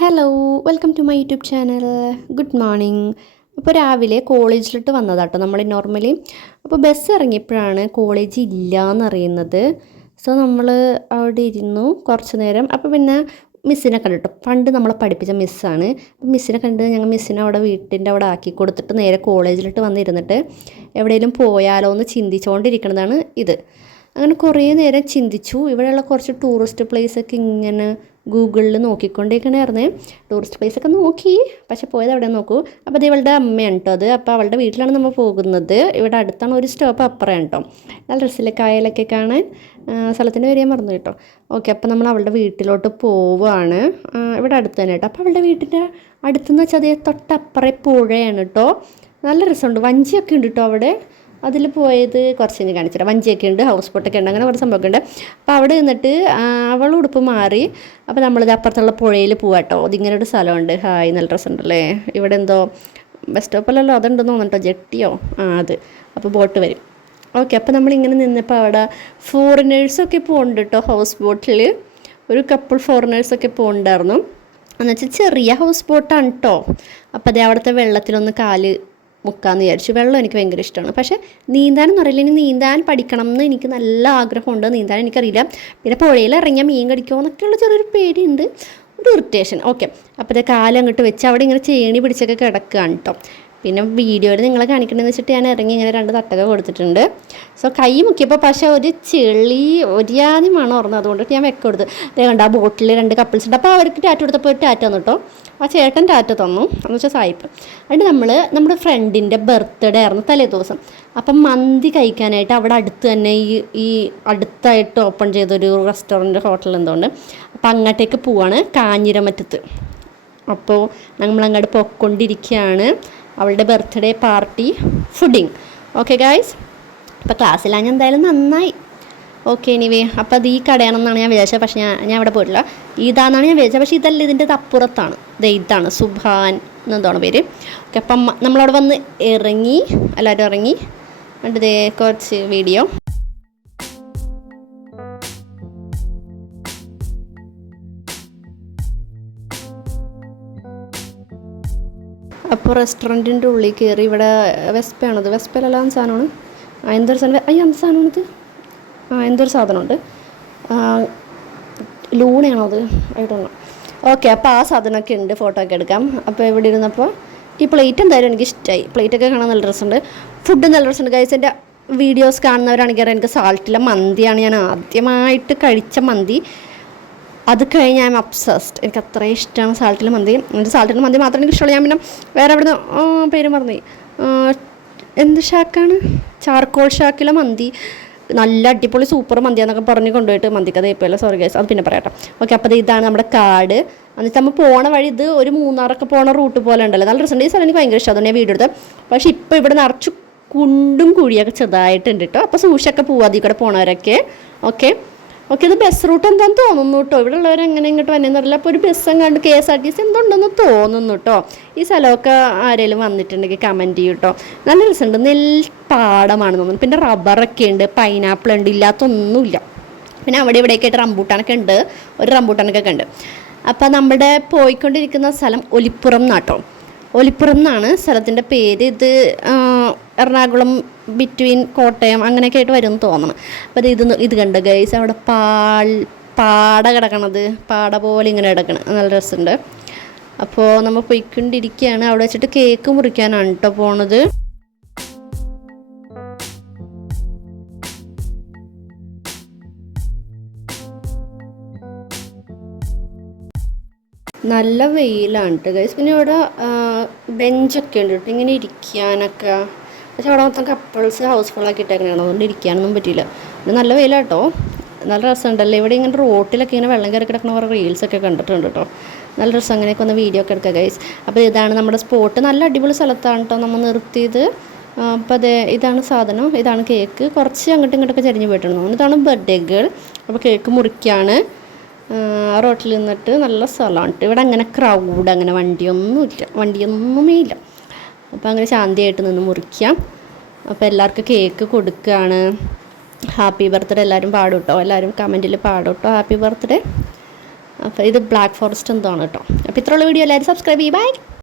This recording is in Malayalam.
Hello welcome to my YouTube channel good morning അപ്പോൾ രാവിലെ കോളേജിലോട്ട് വന്നതാട്ടോ നമ്മൾ നോർമലി അപ്പോൾ ബസ് ഇറങ്ങിയപ്പോഴാണ് കോളേജ് ഇല്ല എന്നറിയുന്നത് സോ നമ്മൾ അവിടെ ഇരുന്നു കുറച്ച് നേരം. അപ്പോൾ പിന്നെ മിസ്സിനെ കണ്ടിട്ടു. പണ്ട് നമ്മളെ പഠിപ്പിച്ച മിസ്സാണ് മിസ്സിനെ കണ്ട് ഞങ്ങൾ മിസ്സിനെ അവിടെ വീട്ടിന്റെ അവിടെ ആക്കി കൊടുത്തിട്ട് നേരെ കോളേജിലോട്ട് വന്നിരുന്നിട്ട് എവിടെയെങ്കിലും പോയാലോ എന്ന് ചിന്തിച്ചുകൊണ്ടിരിക്കുന്നതാണ് ഇത്. അങ്ങനെ കുറേ നേരം ചിന്തിച്ചു. ഇവിടെയുള്ള കുറച്ച് ടൂറിസ്റ്റ് പ്ലേസൊക്കെ ഇങ്ങനെ ഗൂഗിളിൽ നോക്കിക്കൊണ്ടിരിക്കണായിരുന്നേ ടൂറിസ്റ്റ് പ്ലേസ് ഒക്കെ നോക്കി. പക്ഷെ പോയത് അവിടെ നോക്കൂ. അപ്പോൾ അത് ഇവളുടെ അമ്മയാണ് കേട്ടോ അത്. അപ്പോൾ അവളുടെ വീട്ടിലാണ് നമ്മൾ പോകുന്നത്. ഇവിടെ അടുത്താണ് ഒരു സ്റ്റോപ്പ് അപ്പുറം കേട്ടോ നല്ല ഡ്രസ്സിലെ കായലൊക്കെ കാണാൻ. സ്ഥലത്തിന്റെ പേര് മറന്നു കേട്ടോ ഓക്കെ അപ്പോൾ നമ്മൾ അവളുടെ വീട്ടിലോട്ട് പോവുകയാണ്. ഇവിടെ അടുത്ത് തന്നെ കേട്ടോ അപ്പോൾ അവളുടെ വീട്ടിന്റെ അടുത്തെന്ന് വെച്ചാൽ അതേ തൊട്ടപ്പുറേ പുഴയാണ് കേട്ടോ നല്ല രസമുണ്ട്. വഞ്ചിയൊക്കെ ഉണ്ട് കേട്ടോ അവിടെ. അതിൽ പോയത് കുറച്ച് കഴിഞ്ഞ് കാണിച്ചിട്ട് വഞ്ചിയൊക്കെ ഉണ്ട് ഹൗസ് ബോട്ടൊക്കെ ഉണ്ട് അങ്ങനെ കുറച്ച് സംഭവമൊക്കെ ഉണ്ട്. അപ്പോൾ അവിടെ നിന്നിട്ട് അവൾ ഉടുപ്പ് മാറി. അപ്പോൾ നമ്മളിത് അപ്പുറത്തുള്ള പുഴയിൽ പോവാട്ടോ. അതിങ്ങനെ ഒരു സ്ഥലമുണ്ട്. ഹായ് നല്ല രസമുണ്ടല്ലേ? ഇവിടെ എന്തോ ബസ് സ്റ്റോപ്പിലല്ലോ അതുണ്ടെന്ന് തോന്നുന്നുണ്ടോ ജെട്ടിയോ? ആ അത്. അപ്പോൾ ബോട്ട് വരും. ഓക്കെ അപ്പോൾ നമ്മളിങ്ങനെ നിന്നപ്പോൾ അവിടെ ഫോറിനേഴ്സൊക്കെ പോകുന്നുണ്ട് കേട്ടോ ഹൗസ് ബോട്ടിൽ ഒരു കപ്പിൾ ഫോറിനേഴ്സൊക്കെ പോകുന്നുണ്ടായിരുന്നു എന്നുവെച്ചാൽ ചെറിയ ഹൗസ് ബോട്ടാണ് കേട്ടോ അപ്പോൾ അതേ അവിടുത്തെ വെള്ളത്തിലൊന്ന് കാൽ മുക്കാന്ന് വിചാരിച്ചു. വെള്ളം എനിക്ക് ഭയങ്കര ഇഷ്ടമാണ് പക്ഷേ നീന്താനെന്ന് പറയില്ല ഇനി നീന്താൻ പഠിക്കണം എന്ന് എനിക്ക് നല്ല ആഗ്രഹമുണ്ട്. നീന്താൻ എനിക്കറിയില്ല. പിന്നെ പുഴയിൽ ഇറങ്ങിയാൽ മീൻ കടിക്കുമോ എന്നൊക്കെയുള്ള ചെറിയൊരു പേടിയുണ്ട്. ഒരു ഇറിറ്റേഷൻ ഓക്കെ അപ്പോൾ ഇത് കാലം അങ്ങോട്ട് വെച്ച് അവിടെ ഇങ്ങനെ ചേണി പിടിച്ചൊക്കെ കിടക്കുകയാണ് കേട്ടോ പിന്നെ വീഡിയോയിൽ നിങ്ങളെ കാണിക്കണമെന്ന് വെച്ചിട്ട് ഞാൻ ഇറങ്ങി ഇങ്ങനെ രണ്ട് തട്ടക കൊടുത്തിട്ടുണ്ട്. സോ കൈ മുക്കിയപ്പോൾ പക്ഷേ ഒരു ചെളി ഒരിയാതി മണം ഓർന്നു അതുകൊണ്ട് ഞാൻ വെക്ക കൊടുത്തു. അതേ കണ്ട ആ ബോട്ടിൽ രണ്ട് കപ്പിൾസ് ഉണ്ട്. അപ്പോൾ അവർക്ക് ടാറ്റ കൊടുത്തപ്പോൾ ഒരു ടാറ്റ തന്നു കേട്ടോ ആ ചേട്ടൻ ടാറ്റ തന്നു. എന്ന് വെച്ചാൽ സായിപ്പ്. എന്നിട്ട് നമ്മൾ നമ്മുടെ ഫ്രണ്ടിന്റെ ബർത്ത്ഡേ ആയിരുന്നു തലേ ദിവസം. അപ്പം മന്തി കഴിക്കാനായിട്ട് അവിടെ അടുത്ത് തന്നെ ഈ ഈ അടുത്തായിട്ട് ഓപ്പൺ ചെയ്തൊരു റെസ്റ്റോറന്റ് ഹോട്ടൽ എന്തുകൊണ്ട് അപ്പം അങ്ങോട്ടേക്ക് പോവാണ് കാഞ്ഞിരമറ്റത്ത്. അപ്പോൾ നമ്മളങ്ങോട്ട് പൊക്കൊണ്ടിരിക്കുകയാണ് അവളുടെ birthday party fooding okay guys അപ്പോൾ ക്ലാസ്സിലാണ് ഞാൻ എന്തായാലും നന്നായി. ഓക്കെ എനിവേ അപ്പോൾ അത് ഈ കടയാണെന്നാണ് ഞാൻ വിചാരിച്ചത്. പക്ഷേ ഞാൻ ഞാൻ അവിടെ പോയിട്ടില്ല. ഇതാണെന്നാണ് ഞാൻ വിചാരിച്ചത്. പക്ഷേ ഇതല്ല ഇതിന്റെ അപ്പുറത്താണ് ഇതാണ് സുഭാൻ എന്നെന്താണ് പേര്. ഓക്കെ അപ്പം നമ്മളവിടെ വന്ന് ഇറങ്ങി എല്ലാവരും ഇറങ്ങി. എന്നിട്ട് കുറച്ച് വീഡിയോ അപ്പോൾ റെസ്റ്റോറന്റിന്റെ ഉള്ളിൽ കയറി ഇവിടെ വെസ്പയാണത്. വെസ്പയിലെല്ലാം സാധനമാണ്? എന്തൊരു സാധനം? അയ്യോ എന്ത് സാധനമാണിത്? ആ എന്തൊരു സാധനമുണ്ട്? ലൂണയാണോ അത്? ആയിട്ടൊന്നും ഓക്കെ അപ്പോൾ ആ സാധനമൊക്കെ ഉണ്ട്. ഫോട്ടോ ഒക്കെ എടുക്കാം. അപ്പോൾ ഇവിടെ ഇരുന്നപ്പോൾ ഈ പ്ലേറ്റ് എന്തായാലും എനിക്ക് ഇഷ്ടമായി പ്ലേറ്റൊക്കെ കാണാൻ നല്ല രസമുണ്ട്. ഫുഡ് നല്ല രസമുണ്ട്. ഗൈസ് എന്റെ വീഡിയോസ് കാണുന്നവരാണെങ്കിൽ എനിക്ക് സാൾട്ടിലെ മന്തിയാണ് ഞാൻ ആദ്യമായിട്ട് കഴിച്ച മന്തി. അത് കഴിഞ്ഞ് എം അബ്സസ്ഡ് എനിക്ക് അത്രയും ഇഷ്ടമാണ് സാൾട്ടിൽ മന്തി. എന്നിട്ട് സാൾട്ടിൽ മന്തി മാത്രമേ എനിക്ക് ഇഷ്ടമുള്ളൂ. ഞാൻ പിന്നെ വേറെ എവിടെ നിന്ന് പേര് പറഞ്ഞു എന്ത് ഷാക്കാണ്? ചാർക്കോൾ ഷാക്കിലെ മന്തി. നല്ല അടിപൊളി സൂപ്പർ മന്തി എന്നൊക്കെ പറഞ്ഞ് കൊണ്ടുപോയിട്ട് മന്തിക്കത് ഇപ്പോഴല്ല സോറി ഗൈസ് അത് പിന്നെ പറയട്ടെ. ഓക്കെ അപ്പോൾ ഇതാണ് നമ്മുടെ കാട് എന്നിട്ട് നമ്മൾ പോണ വഴി ഇത് ഒരു മൂന്നാറൊക്കെ പോണ റൂട്ട് പോലെ ഉണ്ടല്ലോ. നല്ല രസമുണ്ട്. ഈ സ്ഥലം എനിക്ക് ഭയങ്കര ഇഷ്ടം അതുകൊണ്ട് ഞാൻ വീഡിയോ എടുത്തത് പക്ഷേ ഇപ്പോൾ ഇവിടെ നിറച്ച് കുണ്ടും കുഴിയൊക്കെ ചെറുതായിട്ടുണ്ട് കേട്ടോ. അപ്പോൾ സൂക്ഷിച്ചൊക്കെ പോവാ. അതിൽ കൂടെ പോണവരൊക്കെ. ഓക്കെ ഓക്കെ ഇത് ബസ് റൂട്ട് എന്താന്ന് തോന്നുന്നു കേട്ടോ ഇവിടെ ഉള്ളവർ എങ്ങനെ ഇങ്ങോട്ട് വന്നതെന്ന് അറിയില്ല അപ്പോൾ ഒരു ബസ് എങ്ങാണ്ട് K S R T C എന്തുണ്ടെന്ന് തോന്നുന്നു കേട്ടോ ഈ സ്ഥലമൊക്കെ ആരെങ്കിലും വന്നിട്ടുണ്ടെങ്കിൽ കമന്റ് ചെയ്യും കേട്ടോ നല്ല രസമുണ്ട്. നെൽപ്പാടമാണ് തോന്നുന്നു. പിന്നെ റബ്ബറൊക്കെ ഉണ്ട്. പൈനാപ്പിൾ ഉണ്ട്. ഇല്ലാത്തൊന്നുമില്ല. പിന്നെ അവിടെ ഇവിടെയൊക്കെ ആയിട്ട് റംബൂട്ടാനൊക്കെ ഉണ്ട്. ഒരു റംബൂട്ടാനൊക്കെ ഉണ്ട്. അപ്പോൾ നമ്മുടെ പോയിക്കൊണ്ടിരിക്കുന്ന സ്ഥലം ഒലിപ്പുറം നാട്ടോ ഒലിപ്പുറം എന്നാണ് സ്ഥലത്തിന്റെ പേര്. ഇത് എറണാകുളം ബിറ്റ്വീൻ കോട്ടയം അങ്ങനെയൊക്കെ ആയിട്ട് വരും എന്ന് തോന്നണം. അപ്പോൾ ഇത് ഇത് കണ്ട് ഗൈസ് അവിടെ പാൽ പാട കിടക്കണത്. പാട പോലെ ഇങ്ങനെ കിടക്കണം. നല്ല രസമുണ്ട്. അപ്പോൾ നമ്മൾ പൊയ്ക്കൊണ്ടിരിക്കുകയാണ് അവിടെ വെച്ചിട്ട് കേക്ക് മുറിക്കാനാണ് കേട്ടോ പോണത്. നല്ല വെയിലാണ് കേട്ടോ ഗൈസ് പിന്നെ ഇവിടെ ബെഞ്ചൊക്കെ ഉണ്ട് കേട്ടോ ഇങ്ങനെ ഇരിക്കാനൊക്കെ. പക്ഷെ അവിടെ മൊത്തം കപ്പിൾസ് ഹൗസ് ഫുള്ളാക്കി ഇട്ടേക്കണതാണ് അതുകൊണ്ട് ഇരിക്കാനൊന്നും പറ്റിയില്ല. പിന്നെ നല്ല വെയിലാട്ടോ. നല്ല രസമുണ്ടല്ലോ? ഇവിടെ ഇങ്ങനെ റോട്ടിലൊക്കെ ഇങ്ങനെ വെള്ളം കയറി കിടക്കുന്ന കുറേ റീൽസൊക്കെ കണ്ടിട്ടുണ്ട് കേട്ടോ നല്ല രസം. അങ്ങനെയൊക്കെ ഒന്ന് വീഡിയോ ഒക്കെ എടുക്കുക ഗൈസ് അപ്പോൾ ഇതാണ് നമ്മുടെ സ്പോട്ട് നല്ല അടിപൊളി സ്ഥലത്താണ് കേട്ടോ നമ്മൾ നിർത്തിയത്. അപ്പം അപ്പോൾ അതെ ഇതാണ് സാധനം. ഇതാണ് കേക്ക് കുറച്ച് അങ്ങോട്ടും ഇങ്ങോട്ടൊക്കെ ചരിഞ്ഞ് പോയിട്ടുണ്ട്. ഇതാണ് ബർത്ത്ഡേ ഗേൾ അപ്പോൾ കേക്ക് മുറിക്കുകയാണ് ആ റോട്ടിൽ നിന്നിട്ട് നല്ല സ്ഥലമാണ് ഇവിടെ അങ്ങനെ ക്രൗഡ് അങ്ങനെ വണ്ടിയൊന്നുമില്ല. വണ്ടിയൊന്നുമേ ഇല്ല. അപ്പോൾ അങ്ങനെ ശാന്തിയായിട്ട് നിന്ന് മുറിക്കാം. അപ്പോൾ എല്ലാവർക്കും കേക്ക് കൊടുക്കുകയാണ്. ഹാപ്പി ബർത്ത്ഡേ എല്ലാവരും പാടും കേട്ടോ എല്ലാവരും കമന്റിൽ പാടും കേട്ടോ ഹാപ്പി ബർത്ത്ഡേ അപ്പോൾ ഇത് ബ്ലാക്ക് ഫോറസ്റ്റ് എന്താണ് ആണ് കേട്ടോ അപ്പോൾ ഇത്രയുള്ള വീഡിയോ. എല്ലാവരും സബ്സ്ക്രൈബ് ചെയ്യും. ബൈ